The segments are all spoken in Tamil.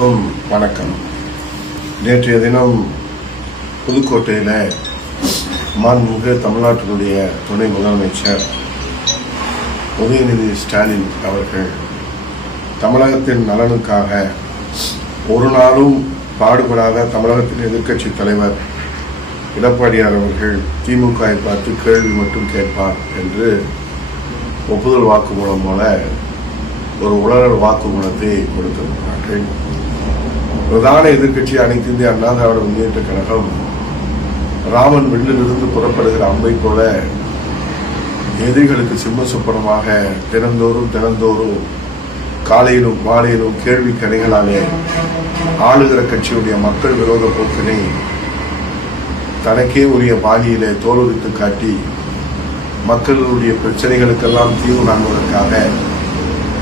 அனைவருக்கும் வணக்கம். நேற்றைய தினம் புதுக்கோட்டையில் மாண்புமிகு தமிழ்நாட்டினுடைய துணை முதலமைச்சர் உதயநிதி ஸ்டாலின் அவர்கள் தமிழகத்தின் நலனுக்காக ஒரு நாளும் பாடுபடாத தமிழகத்தின் எதிர்க்கட்சி தலைவர் எடப்பாடியார் அவர்கள் திமுகவை பார்த்து கேள்வி மட்டும் கேட்பார் என்று ஒப்புதல் வாக்குமூலம் போல ஒரு உலக வாக்குமூலத்தை கொடுத்திருக்கிறார்கள். பிரதான எதிர்கட்சி அனைத்து இந்திய அண்ணா திராவிட முன்னேற்ற கழகம் ராமன் வில்லிலிருந்து புறப்படுகிற அம்பை போல எதிரிகளுக்கு சிம்ம சுப்பனமாக தினந்தோறும் தினந்தோறும் காலையிலும் மாலையிலும் கேள்வி கடைகளாலே ஆளுகிற கட்சியுடைய மக்கள் விரோத போக்கினை தனக்கே உரிய பாணியிலே தோலுரித்து காட்டி மக்களுடைய பிரச்சனைகளுக்கெல்லாம் தீர்வு காண்பதற்காக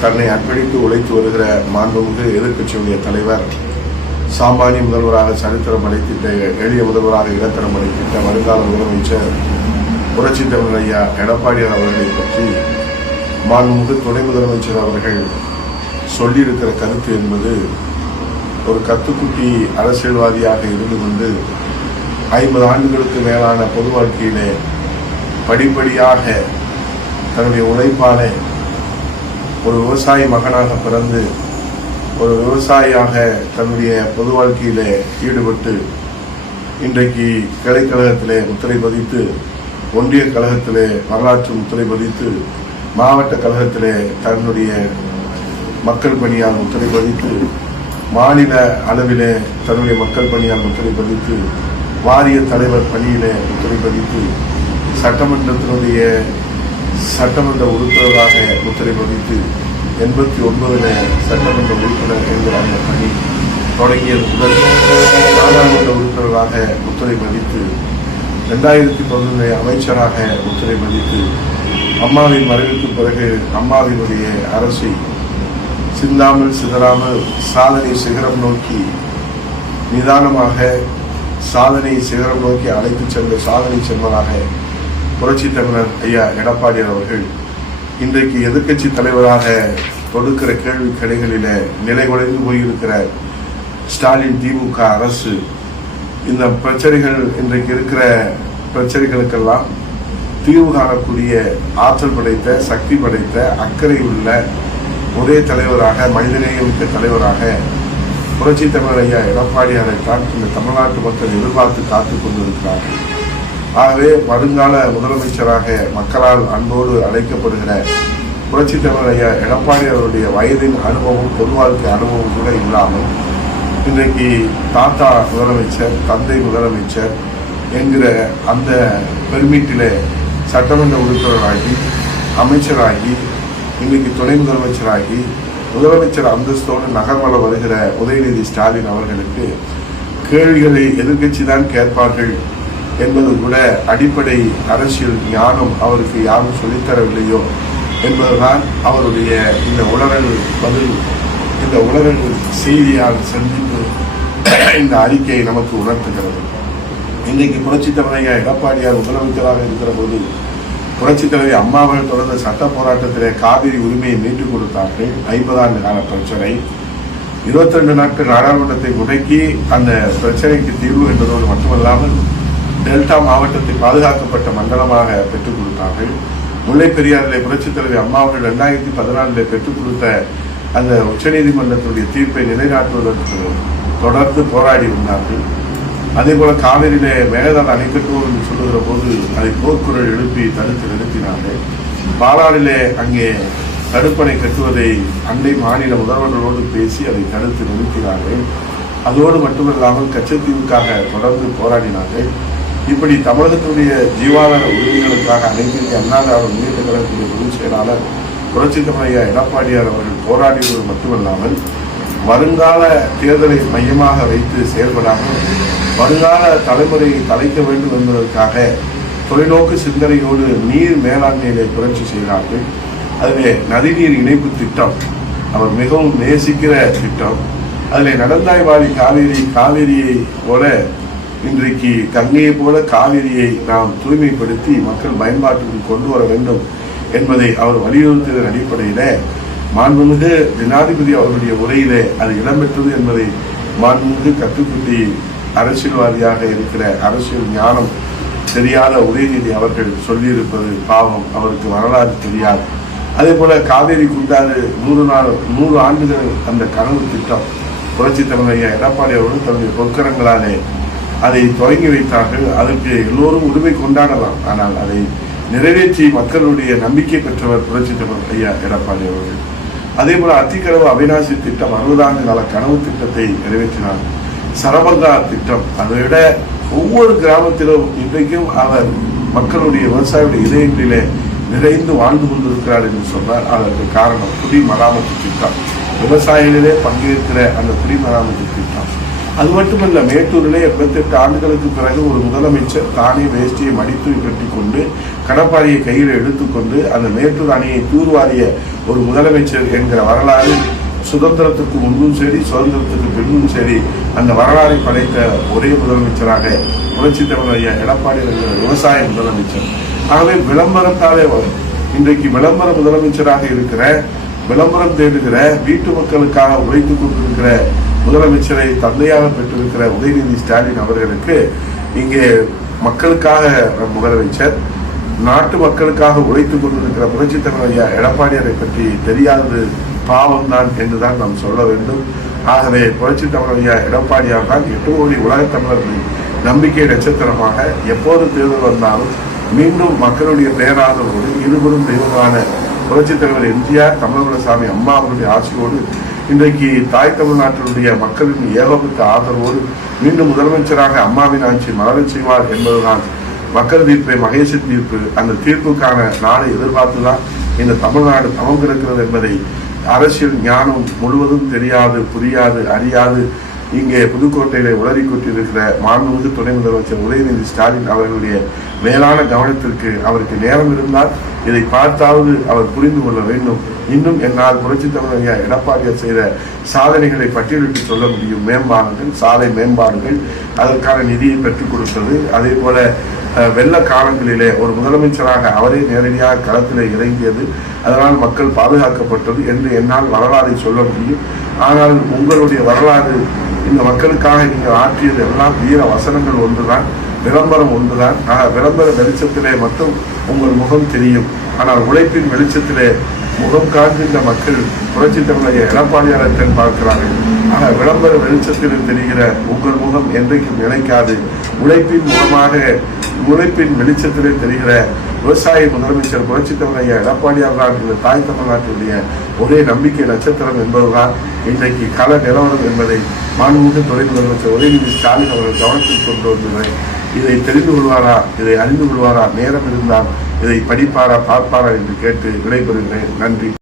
தன்னை அர்ப்பணித்து உழைத்து வருகிற மாண்புமிகு எதிர்க்கட்சியுடைய தலைவர் சாமானிய முதல்வராக சரித்திரம் அளித்திட்ட எளிய முதல்வராக இலக்கணம் அளித்திட்ட வருங்கால முதலமைச்சர் புரட்சி தமிழர் ஐயா எடப்பாடியார் அவர்களை பற்றி மாண்புமிகு துணை முதலமைச்சர் அவர்கள் சொல்லியிருக்கிற கருத்து என்பது ஒரு கத்துக்குட்டி அரசியல்வாதியாக இருந்து கொண்டு ஐம்பது ஆண்டுகளுக்கு மேலான பொது வாழ்க்கையிலே படிப்படியாக தன்னுடைய உழைப்பாலே ஒரு விவசாய மகனாக பிறந்து ஒரு விவசாயியாக தன்னுடைய பொது வாழ்க்கையில ஈடுபட்டு இன்றைக்கு கிளைக்கழகத்திலே முத்திரை பதித்து ஒன்றிய கழகத்திலே வரலாற்று முத்திரை பதித்து மாவட்ட கழகத்திலே தன்னுடைய மக்கள் பணியால் முத்திரை பதித்து மாநில அளவிலே தன்னுடைய மக்கள் பணியால் முத்திரை பதித்து வாரிய தலைவர் பணியிலே முத்திரை பதித்து சட்டமன்றத்தினுடைய சட்டமன்ற உறுப்பினராக முத்திரை பதித்து எண்பத்தி ஒன்பதுல சட்டமன்ற உறுப்பினர் என்கிற அந்த பணி தொடங்கிய முதல் நாடாளுமன்ற உறுப்பினராக முத்திரை மதித்து ரெண்டாயிரத்தி பதினொன்று அமைச்சராக முத்திரை மதித்து அம்மாவின் மறைவுக்கு பிறகு அம்மாவினுடைய அரசை சிந்தாமல் சிதறாமல் சாதனை சிகரம் நோக்கி நிதானமாக சாதனை சிகரம் நோக்கி அழைத்து சென்ற சாதனை செல்வதாக புரட்சி தமிழர் ஐயா எடப்பாடியார் அவர்கள் இன்றைக்கு எதிர்க்கட்சி தலைவராக தொடுக்கிற கேள்வி கடைகளில உடைந்து போயிருக்கிற ஸ்டாலின் திமுக அரசு இந்த பிரச்சனைகள் இன்றைக்கு இருக்கிற பிரச்சனைகளுக்கெல்லாம் தீர்வு காணக்கூடிய ஆற்றல் படைத்த சக்தி படைத்த அக்கறை உள்ள ஒரே தலைவராக மனிதநேயமிக்க தலைவராக புரட்சி தமிழ் ஐயா எடப்பாடியாதான் இந்த தமிழ்நாட்டு மக்கள் எதிர்பார்த்து காத்துக் கொண்டிருக்கிறார்கள். ஆகவே வருங்கால முதலமைச்சராக மக்களால் அன்போடு அழைக்கப்படுகிற புரட்சி தலைவர் ஐயா எடப்பாடி அவருடைய வயதின் அனுபவம் பொது வாழ்க்கை அனுபவம் கூட இல்லாமல் இன்றைக்கு தாத்தா முதலமைச்சர் தந்தை முதலமைச்சர் என்கிற அந்த பெருமீட்டிலே சட்டமன்ற உறுப்பினராகி அமைச்சராகி இன்னைக்கு துணை முதலமைச்சராகி முதலமைச்சர் அந்தஸ்தோடு நகர்வல வருகிற உதயநிதி ஸ்டாலின் அவர்களுக்கு கேள்விகளை எதிர்க்கட்சி தான் கேட்பார்கள் என்பது கூட அடிப்படை அரசியல் ஞானம் அவருக்கு யாரும் சொல்லித்தரவில்லையோ என்பதுதான் அவருடைய இந்த உளறல் பதில். இந்த உளறல் செய்தியால் சந்திப்பு இந்த அறிக்கையை நமக்கு உணர்த்துகிறது. இன்றைக்கு புரட்சித் தலைவர் எடப்பாடியார் முதலமைச்சராக இருக்கிற போது புரட்சித் தலைவி அம்மாவர்கள் தொடர்ந்த சட்ட போராட்டத்திலே காவிரி உரிமையை மீட்டுக் கொடுத்தார்கள். ஐம்பதாண்டு கால பிரச்சனை. இருபத்தி ரெண்டு நாட்கள் நாடாளுமன்றத்தை முடக்கி அந்த பிரச்சனைக்கு தீர்வு என்பதோடு மட்டுமல்லாமல் டெல்டா மாவட்டத்தை பாதுகாக்கப்பட்ட மண்டலமாக பெற்றுக் கொடுத்தார்கள். முல்லை பெரியாரிலே புரட்சித் தலைவி அம்மா அவர்கள் ரெண்டாயிரத்தி பதினாலிலே பெற்றுக் கொடுத்த அந்த உச்சநீதிமன்றத்தினுடைய தீர்ப்பை நிலைநாட்டுவதற்கு தொடர்ந்து போராடி இருந்தார்கள் அதே போல காவிரியிலே மேகதாது அணை கட்டுவோம் என்று சொல்லுகிற போது அதை போர்க்குரல் எழுப்பி தடுத்து நிறுத்தினார்கள். பாலாறிலே அங்கே தடுப்பணை கட்டுவதை அண்டை மாநில முதல்வர்களோடு பேசி அதை தடுத்து நிறுத்தினார்கள். அதோடு மட்டுமல்லாமல் கச்சத்தீவுக்காக தொடர்ந்து போராடினார்கள். இப்படி தமிழகத்துடைய ஜீவாதார உரிமைகளுக்காக அனைத்திற்கு அண்ணாதார அண்ணா முன்னேற்ற கழகத்துடைய பொதுச் செயலாளர் புரட்சி தமிழையா எடப்பாடியார் அவர்கள் போராடியது மட்டுமல்லாமல் வருங்கால தேர்தலை மையமாக வைத்து செயல்படாமல் வருங்கால தலைமுறையை தலைக்க வேண்டும் என்பதற்காக தொலைநோக்கு சிந்தனையோடு நீர் மேலாண்மையிலே புரட்சி செய்தார்கள். அதிலே நதிநீர் இணைப்பு திட்டம் அவர் மிகவும் நேசிக்கிற திட்டம். அதிலே நடந்தாய்வாடி காவேரி காவேரியை போல இன்றைக்கு கங்கையை போல காவிரியை நாம் தூய்மைப்படுத்தி மக்கள் பயன்பாட்டுக்கு கொண்டு வர வேண்டும் என்பதை அவர் வலியுறுத்தியதன் அடிப்படையில மாண்புமிகு ஜனாதிபதி அவர்களுடைய உரையிலே அது இடம்பெற்றது என்பதை மாண்புமிகு கத்துக்குட்டி அரசியல்வாதியாக இருக்கிற அரசியல் ஞானம் தெரியாத உதயநிதி அவர்கள் சொல்லியிருப்பது பாவம் அவருக்கு வரலாறு தெரியாது. அதே போல காவேரி குண்டாறு நூறு நாள் நூறு ஆண்டுகள் அந்த கனவு திட்டம் புரட்சி தமிழ் எடப்பாடி அவர்கள் தன்னுடைய பொற்கரங்களாலே அதை தொடங்கி வைத்தார்கள். அதற்கு எல்லோரும் உரிமை கொண்டாடலாம். ஆனால் அதை நிறைவேற்றி மக்களுடைய நம்பிக்கை பெற்றவர் புரட்சி தமிழ் ஐயா எடப்பாடி அவர்கள். அதே போல அத்திக்கடவு அவிநாசி திட்டம் அறுபதாண்டு கால கனவு திட்டத்தை நிறைவேற்றினார். சரபங்கா திட்டம் அதை விட ஒவ்வொரு கிராமத்திலும் இன்றைக்கும் அவர் மக்களுடைய விவசாயிகளுடைய இதயங்களிலே நிறைந்து வாழ்ந்து கொண்டிருக்கிறார் என்று சொன்னார். அதற்கு காரணம் குடிமராமத்து திட்டம். விவசாயிகளிலே பங்கேற்கிற அந்த குடிமராமத்து திட்டம். அது மட்டுமல்ல மேட்டூரிலே எண்பத்தெட்டு ஆண்டுகளுக்கு பிறகு ஒரு முதலமைச்சர் தானே வேஷ்டியை மடித்து கட்டிக்கொண்டு கடப்பாறையை கையில் எடுத்துக்கொண்டு அந்த மேட்டூர் அணையை தூர்வாரிய ஒரு முதலமைச்சர் என்கிற வரலாறு சுதந்திரத்துக்கு முன்பும் சரி சுதந்திரத்துக்கு பின்பும் சரி அந்த வரலாறை படைத்த ஒரே முதலமைச்சராக புரட்சி தமிழ் ஐயா எடப்பாடி என்கிற விவசாய முதலமைச்சர். ஆகவே விளம்பரத்தாலே வரும். இன்றைக்கு விளம்பர முதலமைச்சராக இருக்கிற விளம்பரம் தேடுகிற வீட்டு மக்களுக்காக உழைத்துக் கொண்டிருக்கிற முதலமைச்சரை தந்தையாக பெற்றிருக்கிற உதயநிதி ஸ்டாலின் அவர்களுக்கு இங்கே மக்களுக்காக முதலமைச்சர் நாட்டு மக்களுக்காக உழைத்துக் கொண்டிருக்கிற புரட்சி தலைவர் எடப்பாடியாரை பற்றி தெரியாதது பாவம் தான் என்றுதான் நாம் சொல்ல வேண்டும். ஆகவே புரட்சி தலைவர் எடப்பாடியார் தான் எட்டு கோடி உலக தமிழர்களின் நம்பிக்கை நட்சத்திரமாக எப்போது தேர்தல் வந்தாலும் மீண்டும் மக்களுடைய பேராதரவோடு இருவரும் தெய்வமான புரட்சித் தலைவர் எம்ஜிஆர் தமிழகுலசாமி அம்மா அவருடைய ஆட்சியோடு இன்றைக்கு தாய் தமிழ்நாட்டினுடைய மக்களின் ஏகோபித்த ஆதரவோடு மீண்டும் முதலமைச்சராக அம்மாவின் ஆட்சி மலரச் செய்வார் என்பதுதான் மக்கள் தீர்ப்பை மகேசன் தீர்ப்பு. அந்த தீர்ப்புக்கான நாளை எதிர்பார்த்துதான் இந்த தமிழ்நாடு தமம் கிடக்கிறது என்பதை அரசியல் ஞானம் முழுவதும் தெரியாது புரியாது அறியாது. இங்கே புதுக்கோட்டையில உளறி கொண்டிருக்கிற மாண்புமிகு துணை முதலமைச்சர் உதயநிதி ஸ்டாலின் அவர்களுடைய மேலான கவனத்திற்கு அவருக்கு நேரம் இருந்தால் இதை பார்த்தாவது அவர் புரிந்து கொள்ள வேண்டும். இன்னும் என்னால் புரட்சி தமிழக எடப்பாடியார் செய்த சாதனைகளை பட்டியலிட்டு சொல்ல முடியும். மேம்பாடுகள் சாலை மேம்பாடுகள் அதற்கான நிதியை பெற்றுக் கொடுத்தது. அதே போல அஹ், வெள்ள காலங்களிலே ஒரு முதலமைச்சராக அவரே நேரடியாக களத்திலே இறங்கியது. அதனால் மக்கள் பாதுகாக்கப்பட்டது என்று என்னால் வரலாறை சொல்ல முடியும். ஆனால் உங்களுடைய வரலாறு இந்த மக்களுக்காக நீங்கள் ஆற்றியது எல்லாம் வீர வசனங்கள் ஒன்றுதான் விளம்பரம் ஒன்றுதான். ஆனால் விளம்பர வெளிச்சத்திலே மட்டும் உங்கள் முகம் தெரியும். ஆனால் உழைப்பின் வெளிச்சத்திலே முகம் காண்கின்ற மக்கள் புரட்சி தமிழக எடப்பாடியாரத்தை பார்க்கிறார்கள். ஆனால் விளம்பர வெளிச்சத்தில் தெரிகிற உங்கள் முகம் என்றைக்கும் நிலைக்காது. உழைப்பின் மூலமாக உழைப்பின் வெளிச்சத்திலே தெரிகிற விவசாய முதலமைச்சர் புரட்சி தமிழைய எடப்பாடி தான் தாய் தமிழ்நாட்டினுடைய ஒரே நம்பிக்கை நட்சத்திரம் என்பதுதான் இன்றைக்கு கள நிலவரம் என்பதை மாண்புமிகு துணை முதலமைச்சர் உதயநிதி ஸ்டாலின் அவர்கள் கவனத்தில் கொண்டு வந்துள்ளேன் இதை தெரிந்து கொள்வாரா? இதை அறிந்து கொள்வாரா? நேரம் இருந்தால் இதை படிப்பாரா பார்ப்பாரா என்று கேட்டு விடைபெறுகிறேன். நன்றி.